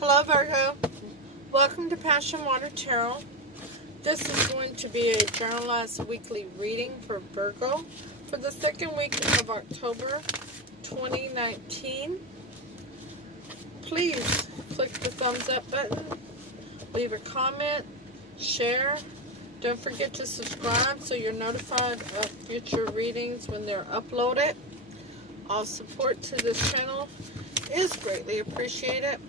Hello Virgo, welcome to Passion Water Tarot. This is going to be a journalized weekly reading for Virgo for the second week of October 2019. Please click the thumbs up button, leave a comment, share. Don't forget to subscribe so you're notified of future readings when they're uploaded. All support to this channel is greatly appreciated.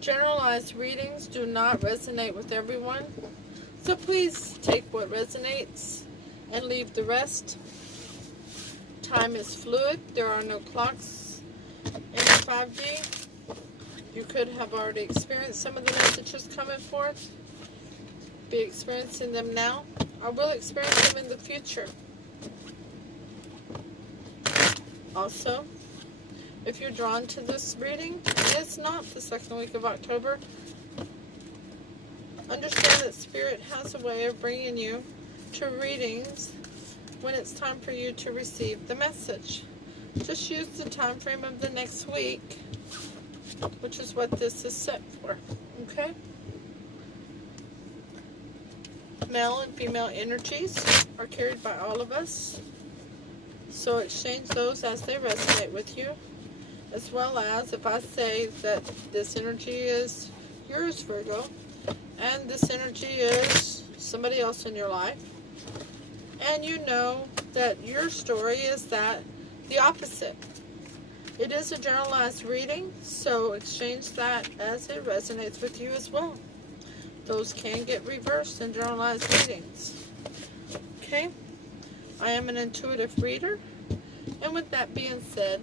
Generalized readings do not resonate with everyone, so please take what resonates and leave the rest. Time is fluid. There are no clocks in 5G. You could have already experienced some of the messages coming forth, be experiencing them now, or will experience them in the future. Also, if you're drawn to this reading, it's not the second week of October. Understand that Spirit has a way of bringing you to readings when it's time for you to receive the message. Just use the time frame of the next week, which is what this is set for. Okay? Male and female energies are carried by all of us, so exchange those as they resonate with you. As well as if I say that this energy is yours, Virgo, and this energy is somebody else in your life, and you know that your story is that the opposite. It is a generalized reading, so exchange that as it resonates with you as well. Those can get reversed in generalized readings. Okay? I am an intuitive reader, and with that being said,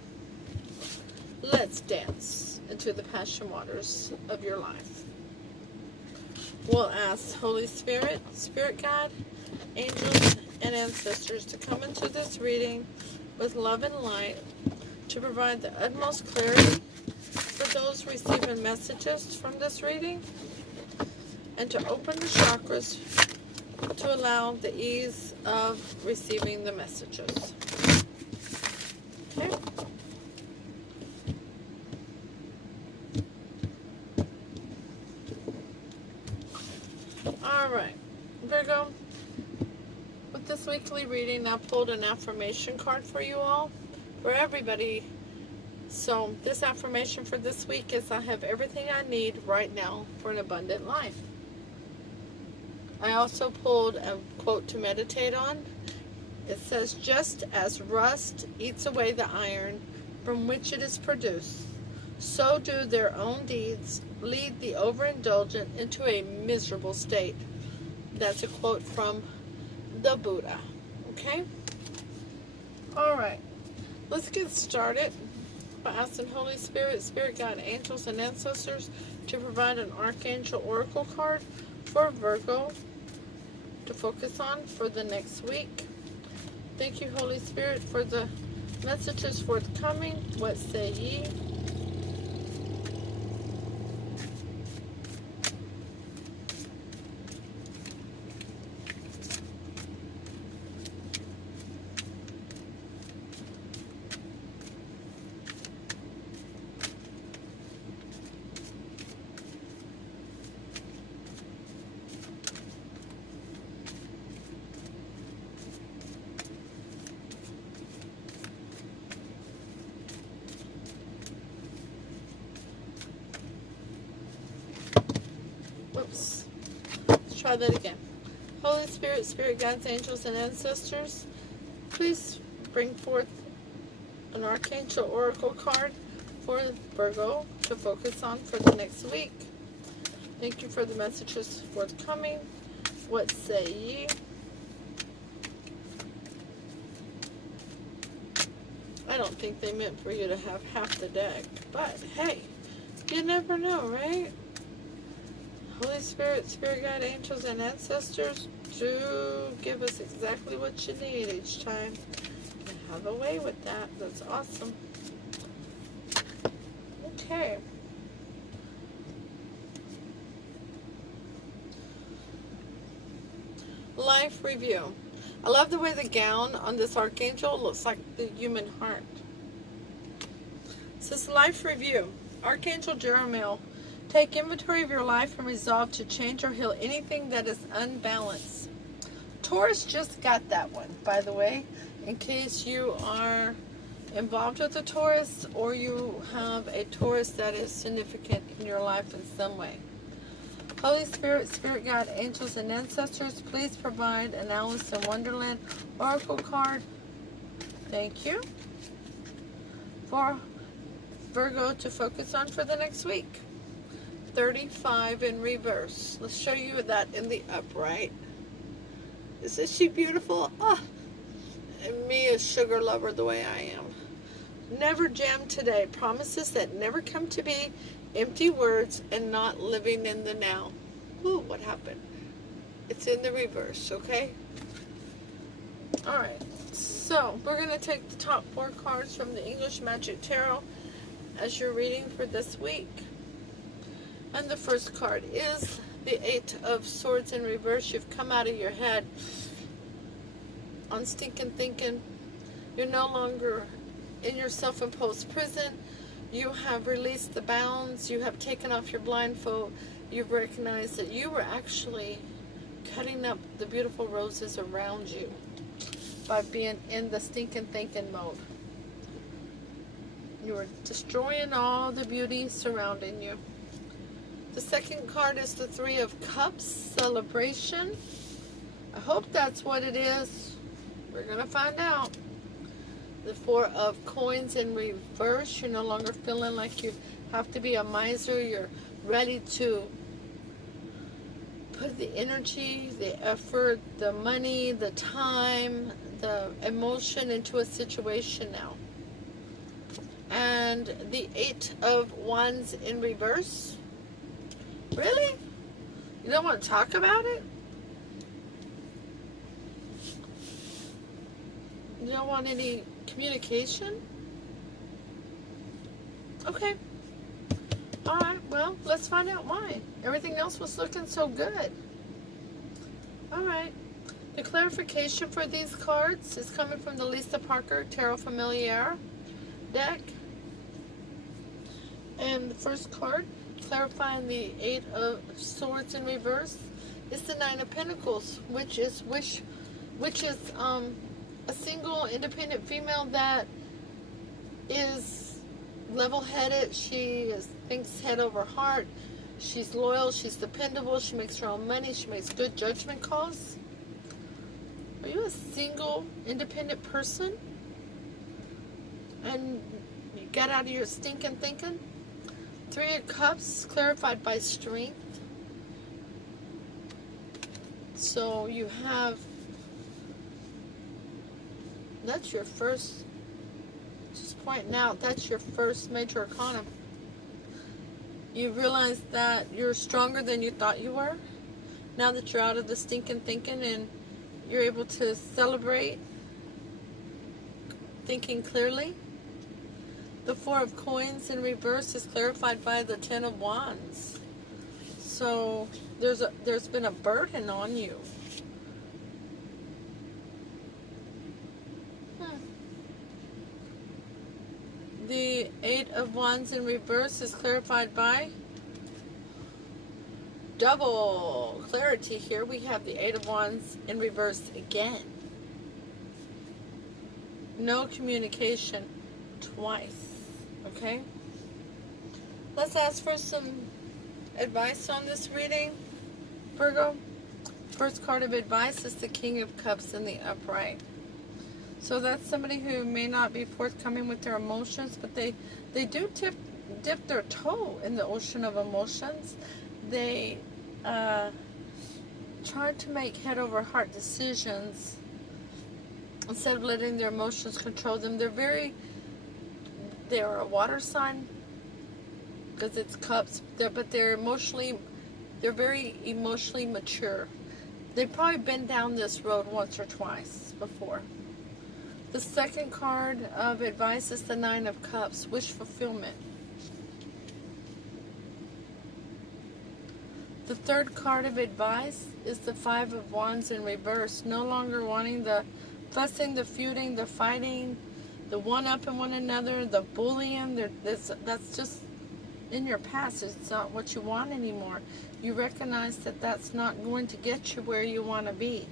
let's dance into the passion waters of your life. We'll ask Holy Spirit, Spirit Guide, angels, and ancestors to come into this reading with love and light to provide the utmost clarity for those receiving messages from this reading, and to open the chakras to allow the ease of receiving the messages. Okay? Alright, Virgo, with this weekly reading, I pulled an affirmation card for you all, for everybody. So this affirmation for this week is, I have everything I need right now for an abundant life. I also pulled a quote to meditate on. It says, just as rust eats away the iron from which it is produced, so do their own deeds lead the overindulgent into a miserable state. That's a quote from the Buddha. Okay? Alright. Let's get started by asking Holy Spirit, Spirit Guide, angels, and ancestors to provide an Archangel Oracle card for Virgo to focus on for the next week. Thank you, Holy Spirit, for the messages forthcoming. What say ye? Whoops. Let's try that again. Holy Spirit, Spirit Guides, angels, and ancestors, please bring forth an Archangel Oracle card for Virgo to focus on for the next week. Thank you for the messages forthcoming. What say ye? I don't think they meant for you to have half the deck, but hey, you never know, right? Holy Spirit, Spirit Guide, angels, and ancestors, do give us exactly what you need each time. You have a way with that. That's awesome. Okay. Life review. I love the way the gown on this Archangel looks like the human heart. It says life review. Archangel Jeremiah, take inventory of your life and resolve to change or heal anything that is unbalanced. Taurus just got that one, by the way, in case you are involved with a Taurus or you have a Taurus that is significant in your life in some way. Holy Spirit, Spirit Guide, Angels, and Ancestors, please provide an Alice in Wonderland Oracle card. Thank you. For Virgo to focus on for the next week. 35 in reverse. Let's show you that in the upright. Isn't she beautiful? Ah, and me a sugar lover the way I am. Never jam today. Promises that never come to be. Empty words and not living in the now. Ooh, what happened? It's in the reverse, okay? Alright, so we're going to take the top 4 cards from the English Magic Tarot as your reading for this week. And the first card is the 8 of Swords in reverse. You've come out of your head on stinking thinking. You're no longer in your self-imposed prison. You have released the bounds. You have taken off your blindfold. You've recognized that you were actually cutting up the beautiful roses around you by being in the stinking thinking mode. You were destroying all the beauty surrounding you. The second card is the 3 of Cups, celebration. I hope that's what it is. We're going to find out. The 4 of Coins in reverse. You're no longer feeling like you have to be a miser. You're ready to put the energy, the effort, the money, the time, the emotion into a situation now. And the 8 of Wands in reverse. Really? You don't want to talk about it? You don't want any communication? Okay. Alright, well, let's find out why. Everything else was looking so good. Alright. The clarification for these cards is coming from the Lisa Parker Tarot Familiar deck. And the first card, clarifying the 8 of Swords in reverse, is the 9 of Pentacles, which is a single independent female that is level-headed. She thinks head over heart. She's loyal. She's dependable. She makes her own money. She makes good judgment calls. Are you a single independent person? And you got out of your stinking thinking? 3 of Cups, clarified by strength. So you have, that's your first, just pointing out, that's your first major arcana. You realize that you're stronger than you thought you were. Now that you're out of the stinking thinking and you're able to celebrate thinking clearly. The 4 of Coins in reverse is clarified by the 10 of Wands. So there's been a burden on you. The 8 of Wands in reverse is clarified by double clarity here. We have the 8 of Wands in reverse again. No communication twice. Okay? Let's ask for some advice on this reading, Virgo. First card of advice is the King of Cups in the upright. So that's somebody who may not be forthcoming with their emotions, but they do dip their toe in the ocean of emotions. They try to make head over heart decisions instead of letting their emotions control them. They're a water sign because it's cups, but they're very emotionally mature. They've probably been down this road once or twice before. The second card of advice is the 9 of Cups, wish fulfillment. The third card of advice is the 5 of Wands in reverse, no longer wanting the fussing, the feuding, the fighting, the one-up in one another, the bullying. That's just in your past. It's not what you want anymore. You recognize that that's not going to get you where you want to be.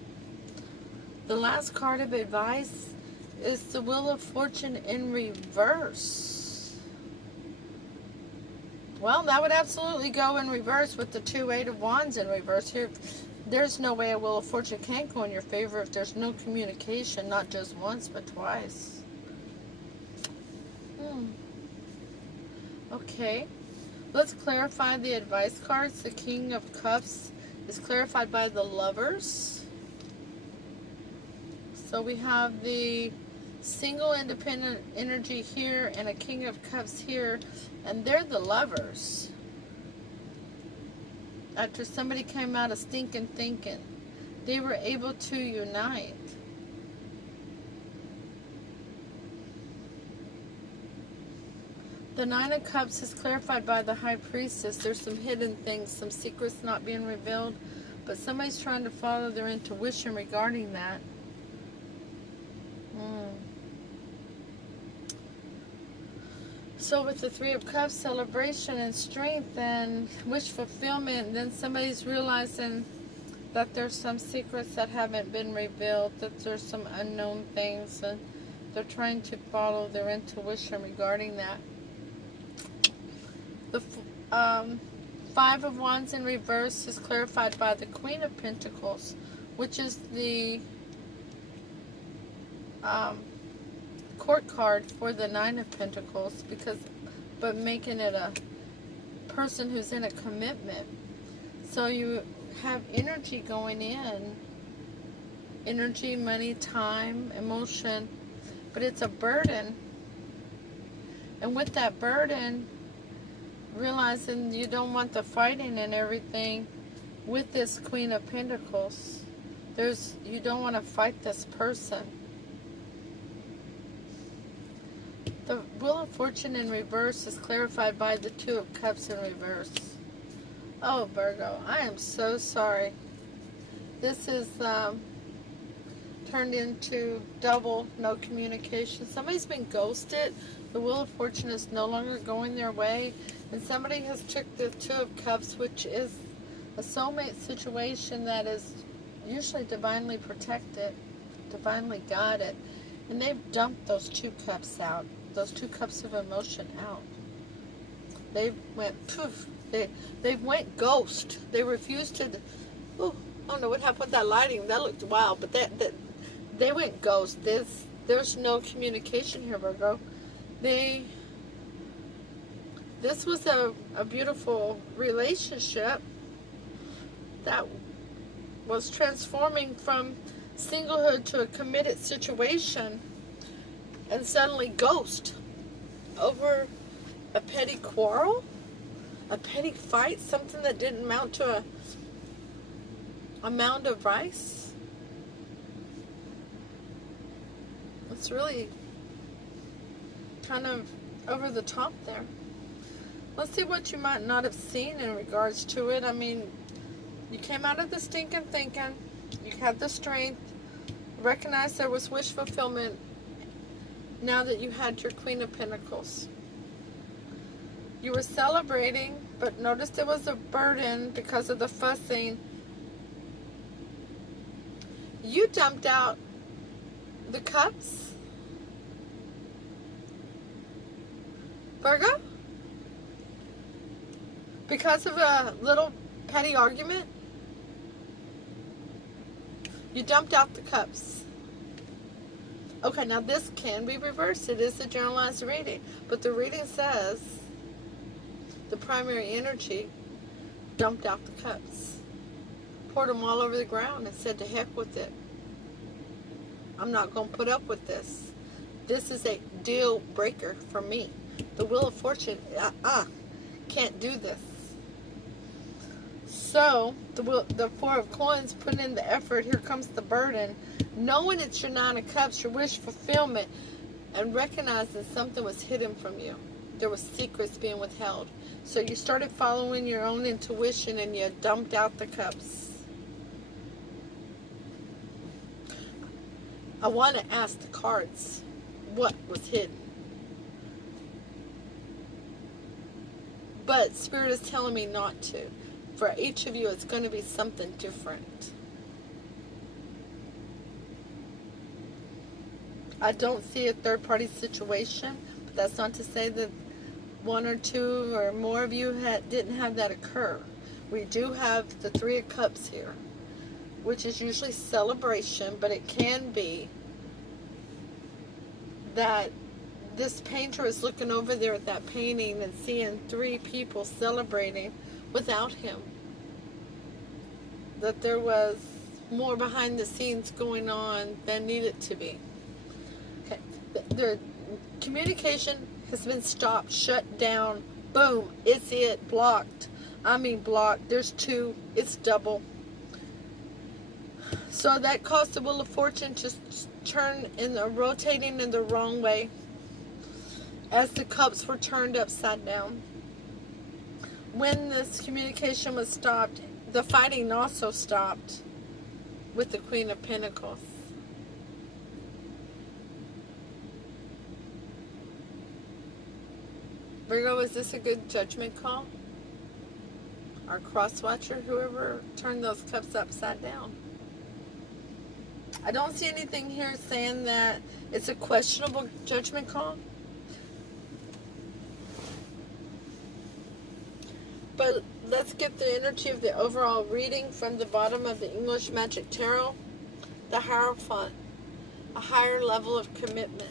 The last card of advice is the Wheel of Fortune in reverse. Well, that would absolutely go in reverse with the 2 Eight of Wands in reverse here. There's no way a Wheel of Fortune can't go in your favor if there's no communication, not just once, but twice. Okay. Let's clarify the advice cards. The King of Cups is clarified by the Lovers. So we have the single independent energy here and a King of Cups here, and they're the Lovers. After somebody came out of stinking thinking, they were able to unite. The Nine of Cups is clarified by the High Priestess. There's some hidden things, some secrets not being revealed, but somebody's trying to follow their intuition regarding that. So with the Three of Cups, celebration and strength and wish fulfillment, then somebody's realizing that there's some secrets that haven't been revealed, that there's some unknown things, and they're trying to follow their intuition regarding that. The Five of Wands in reverse is clarified by the Queen of Pentacles, which is the court card for the Nine of Pentacles, but making it a person who's in a commitment. So you have energy going in, energy, money, time, emotion, but it's a burden. And with that burden, realizing you don't want the fighting and everything with this Queen of Pentacles. You don't want to fight this person. The Wheel of Fortune in reverse is clarified by the Two of Cups in reverse. Oh, Virgo, I am so sorry. This is turned into double no communication. Somebody's been ghosted. The Wheel of Fortune is no longer going their way. And somebody has took the Two of Cups, which is a soulmate situation that is usually divinely protected, divinely guided. And they've dumped those 2 cups out. Those 2 cups of emotion out. They went poof. They went ghost. They refused to. Oh, I don't know what happened with that lighting. That looked wild, but they went ghost. There's no communication here, Virgo. This was a beautiful relationship that was transforming from singlehood to a committed situation. And suddenly ghost over a petty quarrel, a petty fight, something that didn't amount to a mound of rice. It's really kind of over the top there. Let's see what you might not have seen in regards to it. I mean, you came out of the stinking thinking, you had the strength, recognized there was wish fulfillment. Now that you had your Queen of Pentacles, you were celebrating, but notice there was a burden because of the fussing. You dumped out the cups, Virgo, because of a little petty argument. You dumped out the cups. Okay, now this can be reversed. It is a generalized reading. But the reading says the primary energy dumped out the cups. Poured them all over the ground and said, to heck with it. I'm not going to put up with this. This is a deal breaker for me. The Wheel of Fortune, can't do this. So, the Four of Coins, put in the effort. Here comes the burden. Knowing it's your Nine of Cups, your wish fulfillment, and recognizing something was hidden from you. There was secrets being withheld. So you started following your own intuition and you dumped out the cups. I want to ask the cards what was hidden. But Spirit is telling me not to. For each of you, it's going to be something different. I don't see a third-party situation, but that's not to say that one or two or more of you didn't have that occur. We do have the Three of Cups here, which is usually celebration, but it can be that this painter is looking over there at that painting and seeing three people celebrating without him. That there was more behind the scenes going on than needed to be. Okay, the communication has been stopped, shut down, boom, it's it, blocked. I mean blocked, there's two, it's double. So that caused the Wheel of Fortune to turn rotating in the wrong way as the cups were turned upside down. When this communication was stopped, the fighting also stopped with the Queen of Pentacles. Virgo, is this a good judgment call? Or cross watcher, whoever turned those cups upside down? I don't see anything here saying that it's a questionable judgment call. But let's get the energy of the overall reading from the bottom of the English Magic Tarot. The Hierophant, a higher level of commitment.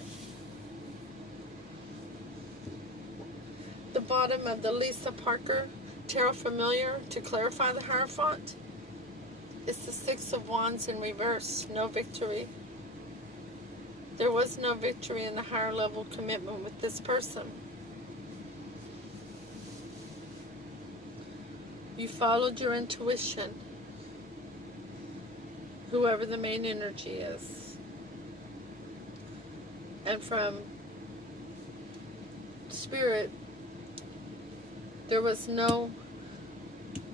The bottom of the Lisa Parker Tarot Familiar to clarify the Hierophant. It's the Six of Wands in reverse. No victory. There was no victory in the higher level commitment with this person. You followed your intuition, whoever the main energy is. And from Spirit, there was no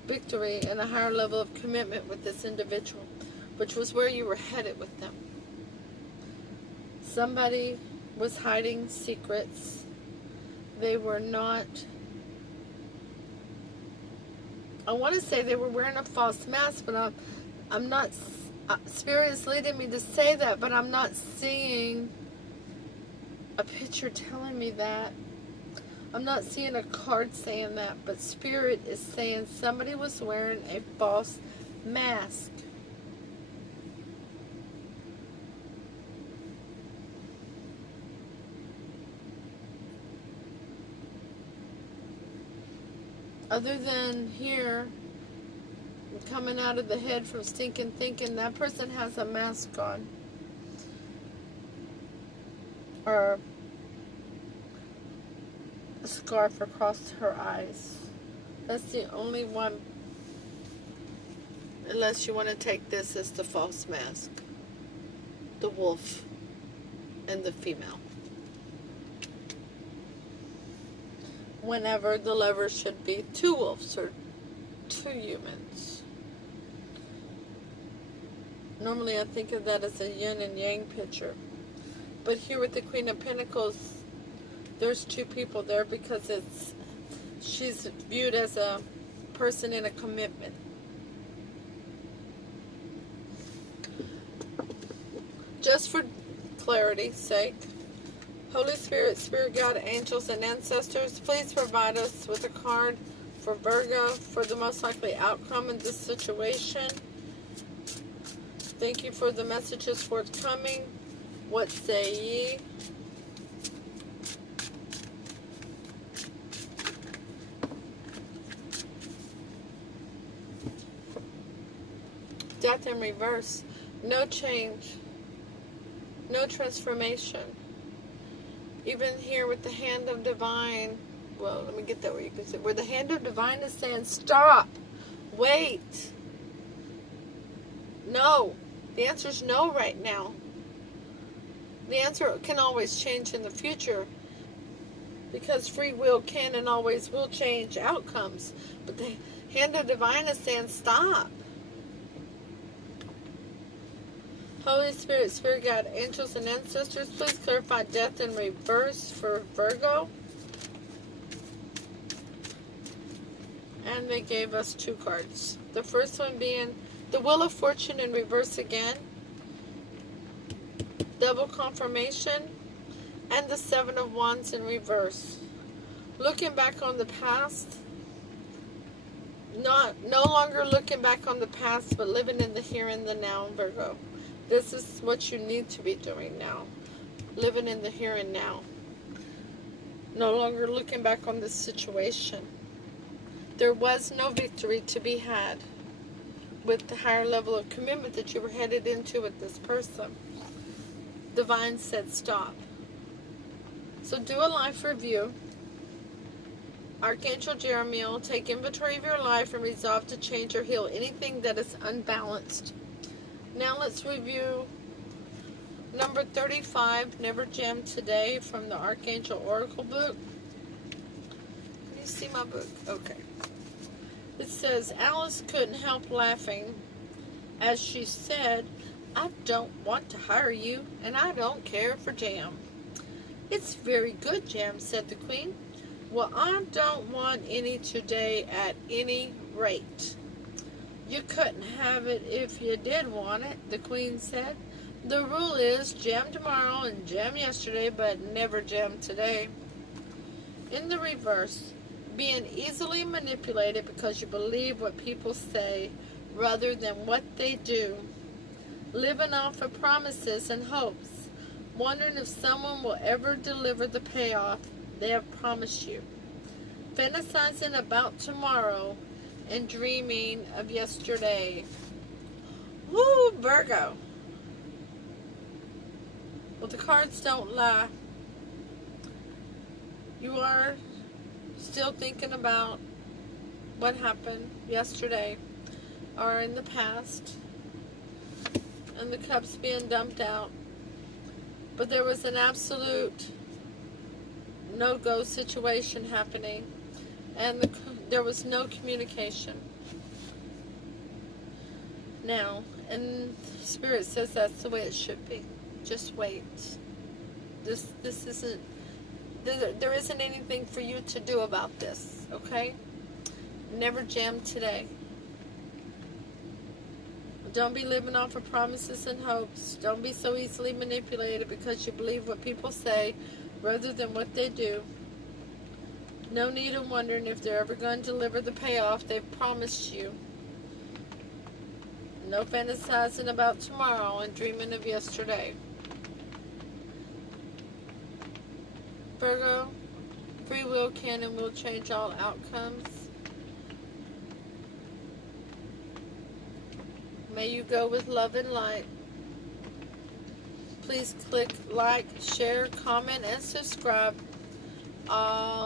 victory and a higher level of commitment with this individual, which was where you were headed with them. Somebody was hiding secrets. They were not, I want to say they were wearing a false mask, but I'm not, Spirit is leading me to say that, but I'm not seeing a picture telling me that. I'm not seeing a card saying that, but Spirit is saying somebody was wearing a false mask. Other than here, coming out of the head from stinking thinking, that person has a mask on. Or a scarf across her eyes. That's the only one, unless you want to take this as the false mask. The wolf and the female. Whenever the lover should be two wolves or two humans. Normally I think of that as a yin and yang picture. But here with the Queen of Pentacles, there's two people there because she's viewed as a person in a commitment. Just for clarity's sake, Holy Spirit, Spirit God, angels, and ancestors, please provide us with a card for Virgo for the most likely outcome in this situation. Thank you for the messages forthcoming. What say ye? Death in reverse. No change. No transformation. Even here with the hand of divine, well, let me get that where you can see, where the hand of divine is saying, stop, wait, no. The answer is no right now. The answer can always change in the future because free will can and always will change outcomes. But the hand of divine is saying, stop. Holy Spirit, Spirit God, angels, and ancestors, please clarify death in reverse for Virgo. And they gave us 2 cards. The first one being the Wheel of Fortune in reverse again, double confirmation, and the 7 of Wands in reverse. Looking back on the past, no longer looking back on the past, but living in the here and the now, Virgo. This is what you need to be doing now. Living in the here and now. No longer looking back on this situation. There was no victory to be had with the higher level of commitment that you were headed into with this person. Divine said stop. So do a life review. Archangel Jeremiel, take inventory of your life and resolve to change or heal anything that is unbalanced. Now let's review number 35, Never Jam Today, from the Archangel Oracle book. Can you see my book? Okay. It says, Alice couldn't help laughing as she said, I don't want to hire you, and I don't care for jam. It's very good, Jam, said the Queen. Well, I don't want any today at any rate. You couldn't have it if you did want it, the Queen said. The rule is jam tomorrow and jam yesterday, but never jam today. In the reverse, being easily manipulated because you believe what people say rather than what they do. Living off of promises and hopes, wondering if someone will ever deliver the payoff they have promised you. Fantasizing about tomorrow and dreaming of yesterday. Woo, Virgo. Well, the cards don't lie. You are still thinking about what happened yesterday or in the past, and the cups being dumped out. But there was an absolute no-go situation happening, and there was no communication. Now, and Spirit says that's the way it should be. Just wait. This isn't, there isn't anything for you to do about this, okay? Never jam today. Don't be living off of promises and hopes. Don't be so easily manipulated because you believe what people say rather than what they do. No need of wondering if they're ever going to deliver the payoff they've promised you. No fantasizing about tomorrow and dreaming of yesterday. Virgo, free will can and will change all outcomes. May you go with love and light. Please click like, share, comment, and subscribe.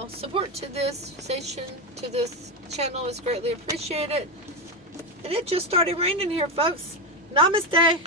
Support to this station, to this channel is greatly appreciated. And it just started raining here, folks. Namaste.